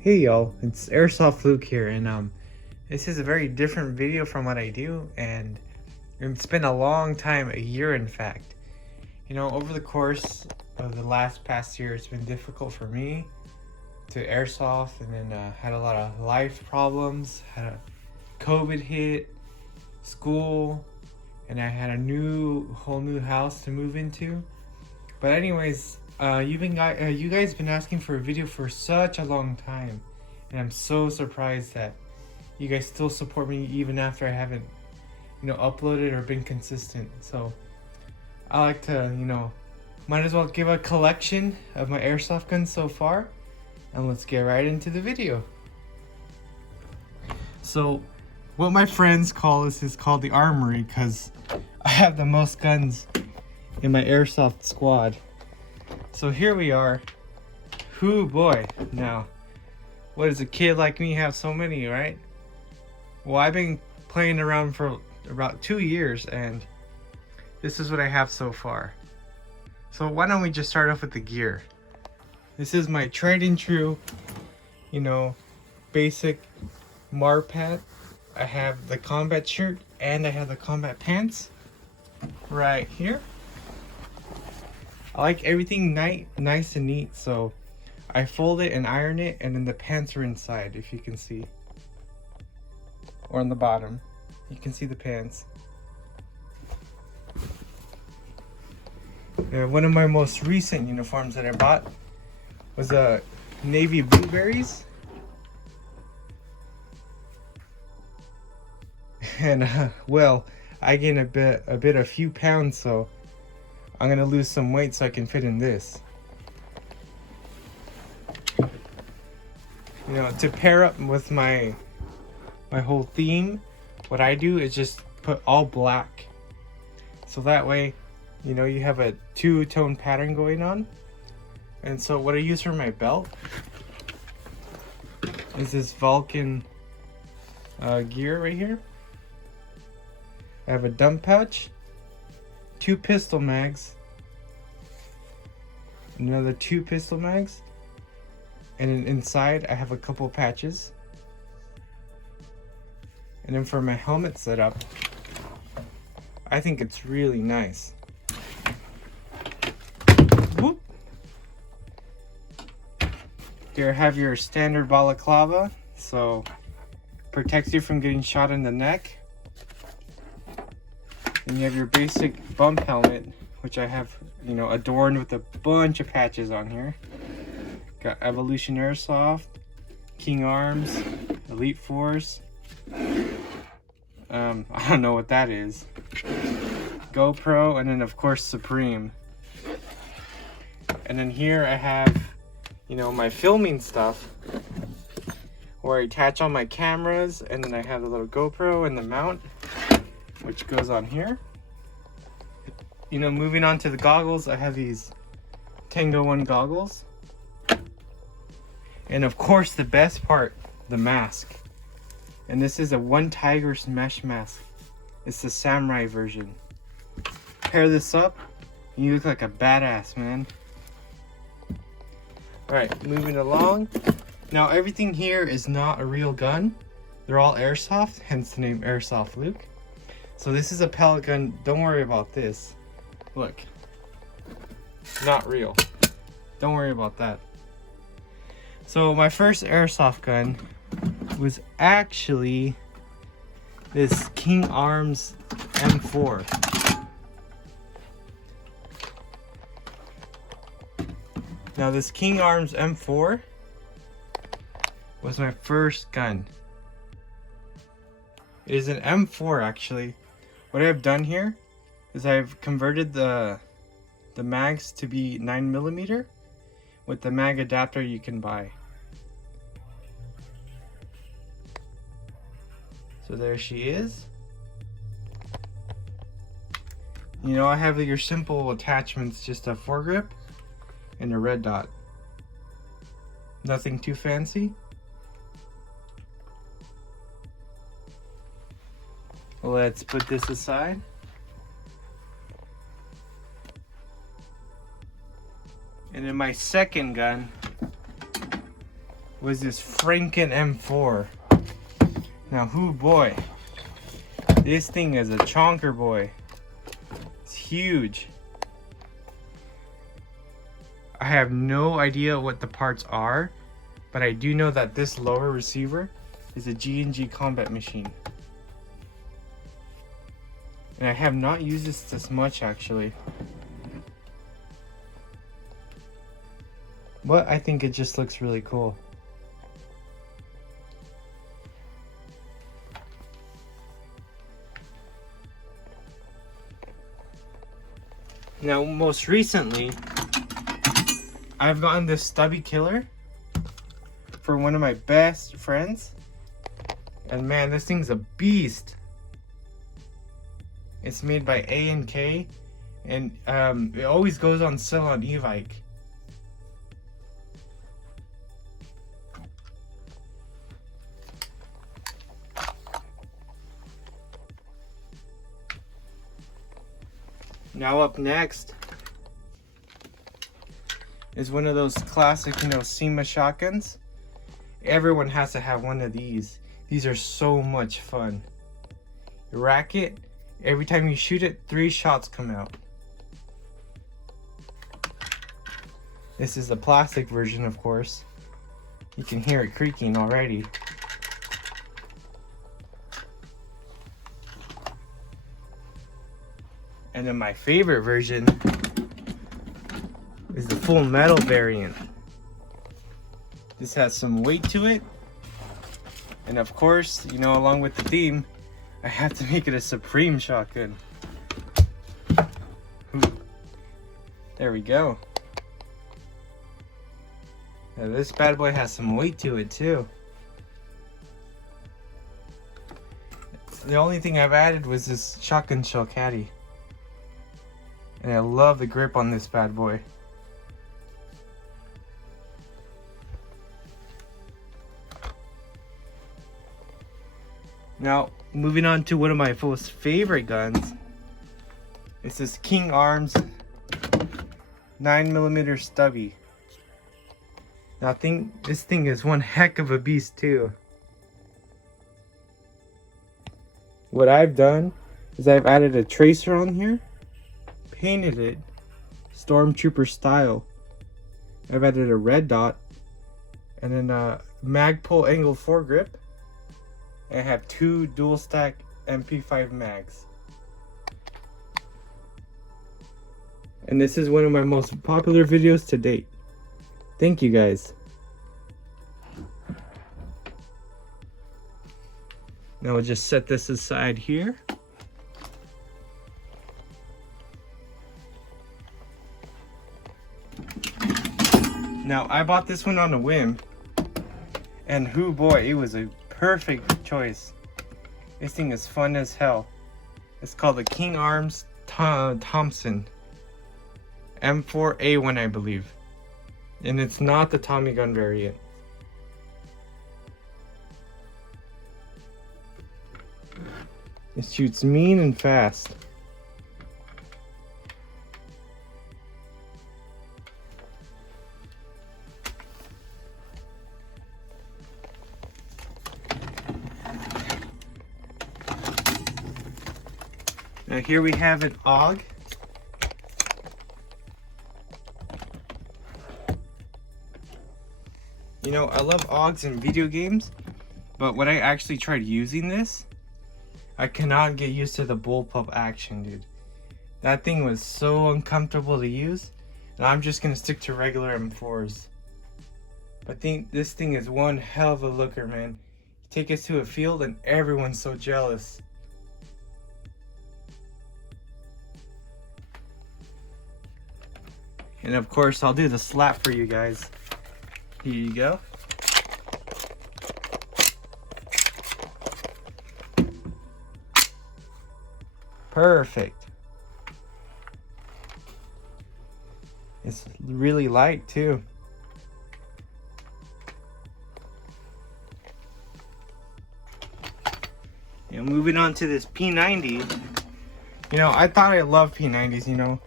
Hey y'all, it's Airsoft Luke here, and this is a very different video from what I do, and it's been a long time, a year in fact. You know, over the course of the past year, it's been difficult for me to airsoft, and then had a lot of life problems, had a COVID hit, school, and I had a whole new house to move into. But anyways, you guys been asking for a video for such a long time, and I'm so surprised that you guys still support me even after I haven't, uploaded or been consistent. So I like to, might as well give a collection of my airsoft guns so far, and let's get right into the video. So what my friends call this is called the armory, because I have the most guns in my airsoft squad. So here we are. Whoo boy. Now, what does a kid like me have so many, right? Well, I've been playing around for about 2 years, and this is what I have so far. So why don't we just start off with the gear? This is my tried and true, basic Marpat. I have the combat shirt and I have the combat pants right here. I like everything nice and neat, so I fold it and iron it, and then the pants are inside, if you can see. Or on the bottom. You can see the pants. One of my most recent uniforms that I bought was a navy blueberries. And well, I gained a few pounds, so I'm gonna lose some weight so I can fit in this. To pair up with my whole theme, what I do is just put all black. So that way, you have a two-tone pattern going on. And so what I use for my belt is this Vulcan gear right here. I have a dump pouch, 2 pistol mags, another 2 pistol mags, and then inside I have a couple patches. And then for my helmet setup, I think it's really nice. Whoop. Here I have your standard balaclava, so protects you from getting shot in the neck. And you have your basic bump helmet, which I have, adorned with a bunch of patches on here. Got Evolution Airsoft, King Arms, Elite Force. I don't know what that is. GoPro, and then of course Supreme. And then here I have, my filming stuff, where I attach all my cameras, and then I have the little GoPro and the mount, which goes on here. Moving on to the goggles, I have these Tango 1 goggles. And of course the best part, the mask. And this is a One Tiger's mesh mask. It's the samurai version. Pair this up, and you look like a badass, man. Alright, moving along. Now everything here is not a real gun. They're all airsoft, hence the name Airsoft Luke. So this is a pellet gun. Don't worry about this. Look, not real. Don't worry about that. So my first airsoft gun was actually this King Arms M4. Now this King Arms M4 was my first gun. It is an M4 actually. What I've done here is I've converted the mags to be 9mm with the mag adapter you can buy. So there she is. I have your simple attachments, just a foregrip and a red dot. Nothing too fancy. Let's put this aside. And then my second gun was this Franken M4. Now, whoo boy, this thing is a chonker boy. It's huge. I have no idea what the parts are, but I do know that this lower receiver is a G&G combat machine. And I have not used this much actually. But I think it just looks really cool. Now, most recently, I've gotten this stubby killer for one of my best friends. And man, this thing's a beast. It's made by A&K, and it always goes on sale on Evike. Now up next is one of those classic, you know, SEMA shotguns. Everyone has to have one of these. These are so much fun. You rack it, every time you shoot it, 3 shots come out. This is the plastic version, of course. You can hear it creaking already. And then my favorite version is the full metal variant. This has some weight to it. And of course, you know, along with the theme, I have to make it a supreme shotgun. Ooh. There we go. Now this bad boy has some weight to it too. The only thing I've added was this shotgun shell caddy. And I love the grip on this bad boy. Now, moving on to one of my most favorite guns. It's this King Arms 9mm stubby. Now, this thing is one heck of a beast too. What I've done is I've added a tracer on here, painted it Stormtrooper style. I've added a red dot and then a Magpul angle foregrip. And I have 2 dual stack MP5 mags. And this is one of my most popular videos to date. Thank you guys. Now we'll just set this aside here. Now I bought this one on a whim, and whoo boy, it was a perfect choice. This thing is fun as hell. It's called the King Arms Thompson M4A1, I believe, and it's not the Tommy gun variant. It shoots mean and fast. Now here we have an AUG. You know, I love AUGs in video games, but when I actually tried using this, I cannot get used to the bullpup action, dude. That thing was so uncomfortable to use, and I'm just gonna stick to regular M4s. I think this thing is one hell of a looker, man. You take us to a field and everyone's so jealous. And of course, I'll do the slap for you guys. Here you go. Perfect. It's really light too. You know, moving on to this P90. You know, I thought I loved P90s, you know.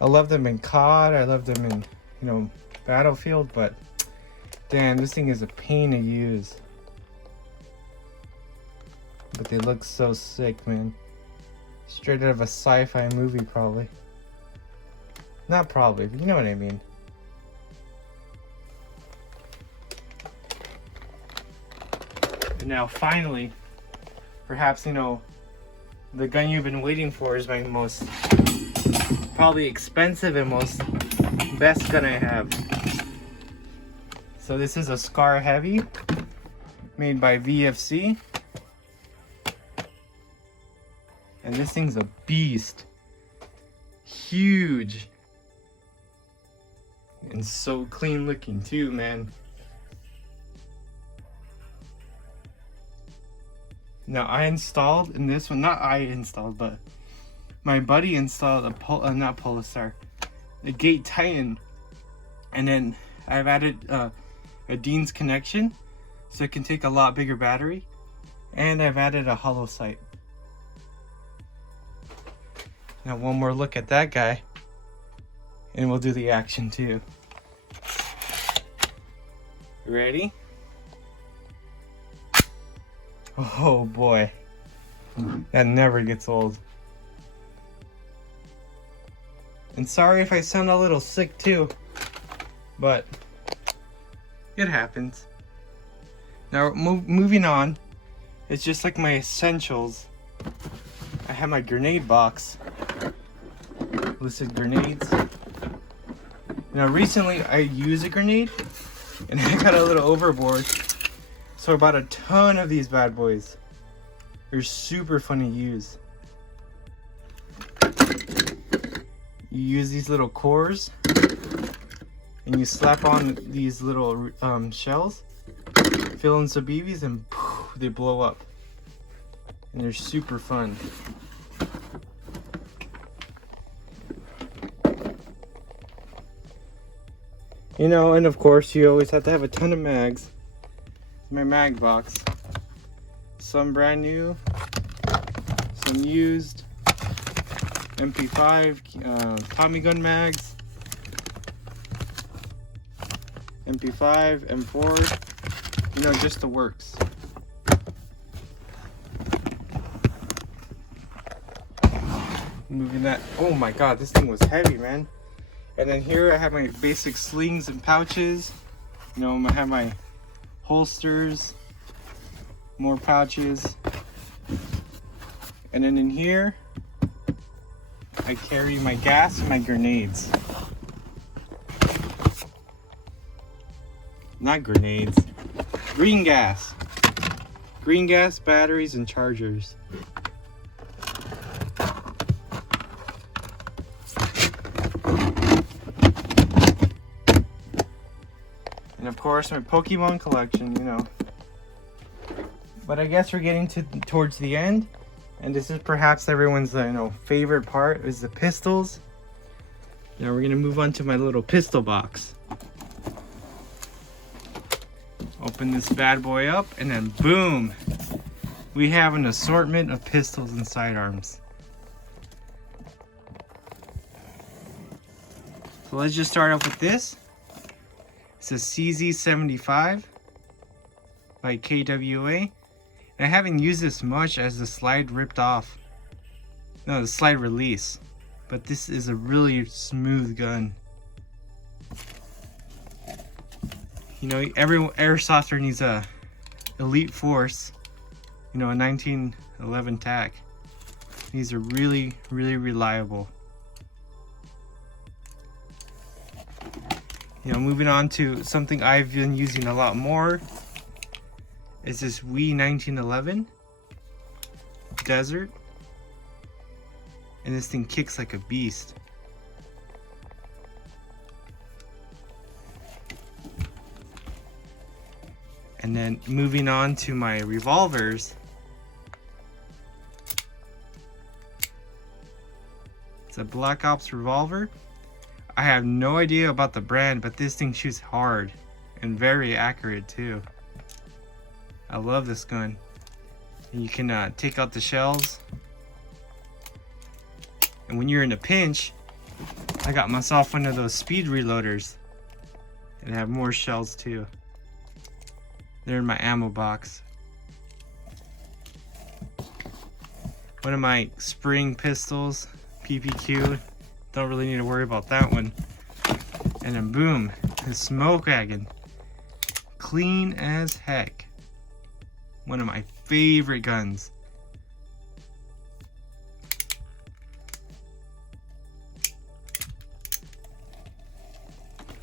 I love them in COD, I love them in, you know, Battlefield, but Damn, this thing is a pain to use. But they look so sick, man. Straight out of a sci-fi movie, probably. Not probably, but you know what I mean. And now, finally, perhaps, you know, the gun you've been waiting for is my most probably expensive and most best gun I have. So this is a Scar Heavy made by VFC. And this thing's a beast. Huge. And so clean looking too, man. Now I installed in this one, not I installed, but my buddy installed a not Polistar, a Gate Titan. And then I've added a Dean's connection so it can take a lot bigger battery. And I've added a hollow sight. Now one more look at that guy and we'll do the action too. Ready? Oh boy, that never gets old. And sorry if I sound a little sick too, but it happens. Now moving on, it's just like my essentials. I have my grenade box. Listed grenades. Now recently I used a grenade and I got a little overboard. So I bought a ton of these bad boys. They're super fun to use. You use these little cores and you slap on these little shells, fill in some BBs, and poof, they blow up. And they're super fun. You know, and of course you always have to have a ton of mags. My mag box. Some brand new, some used, MP5, Tommy gun mags, MP5, M4, you know, just the works. Moving that, oh my god, this thing was heavy, man. And then here I have my basic slings and pouches. You know, I have my holsters, more pouches. And then in here, I carry my gas and my grenades. Not grenades, green gas. Green gas, batteries, and chargers. And of course my Pokemon collection, you know. But I guess we're getting towards the end, and this is perhaps everyone's favorite part, is the pistols. Now we're gonna move on to my little pistol box. Open this bad boy up, and then boom, we have an assortment of pistols and sidearms. So let's just start off with this. It's a CZ75 by KWA. And I haven't used this much as the slide ripped off. No, the slide release. But this is a really smooth gun. You know, every airsofter needs a Elite Force. You know, a 1911 TAC. These are really, really reliable. You know, moving on to something I've been using a lot more is this WE 1911 Desert. And this thing kicks like a beast. And then moving on to my revolvers. It's a Black Ops revolver. I have no idea about the brand, but this thing shoots hard and very accurate too. I love this gun. And you can take out the shells. And when you're in a pinch, I got myself one of those speed reloaders and have more shells too. They're in my ammo box. One of my spring pistols, PPQ. Don't really need to worry about that one. And then boom, the smoke wagon. Clean as heck. One of my favorite guns.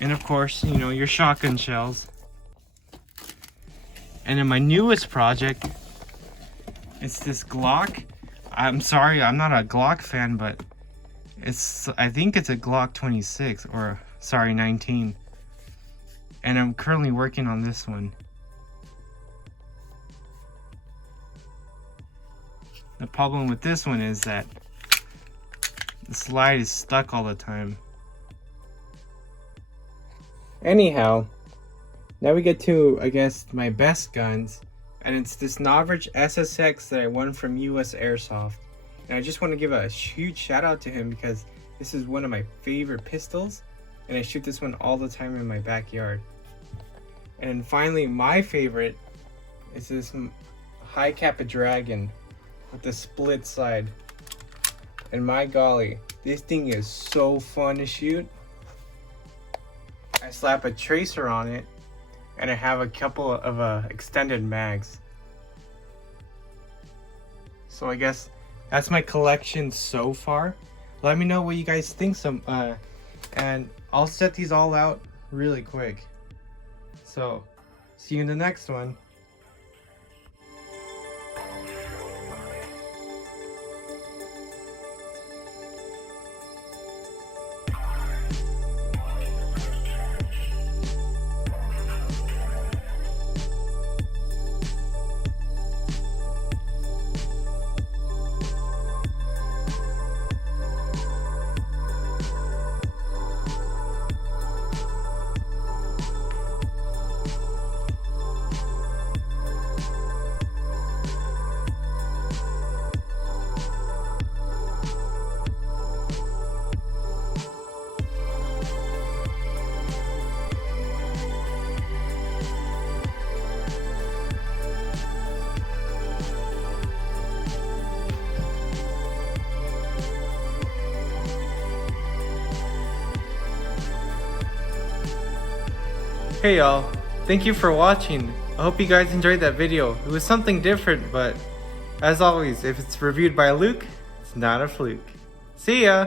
And of course, you know, your shotgun shells. And then my newest project, it's this Glock. I'm sorry, I'm not a Glock fan, but I think it's a Glock 26, or sorry, 19. And I'm currently working on this one. The problem with this one is that the slide is stuck all the time. Anyhow, now we get to, I guess, my best guns. And it's this Novrich SSX that I won from US Airsoft. And I just want to give a huge shout out to him because this is one of my favorite pistols. And I shoot this one all the time in my backyard. And finally, my favorite is this High Kappa Dragon with the split slide. And my golly, this thing is so fun to shoot. I slap a tracer on it, and I have a couple of extended mags. So I guess that's my collection so far. Let me know what you guys think, and I'll set these all out really quick. So, see you in the next one. Hey y'all, thank you for watching. I hope you guys enjoyed that video. It was something different, but as always, if it's reviewed by Luke, it's not a fluke. See ya!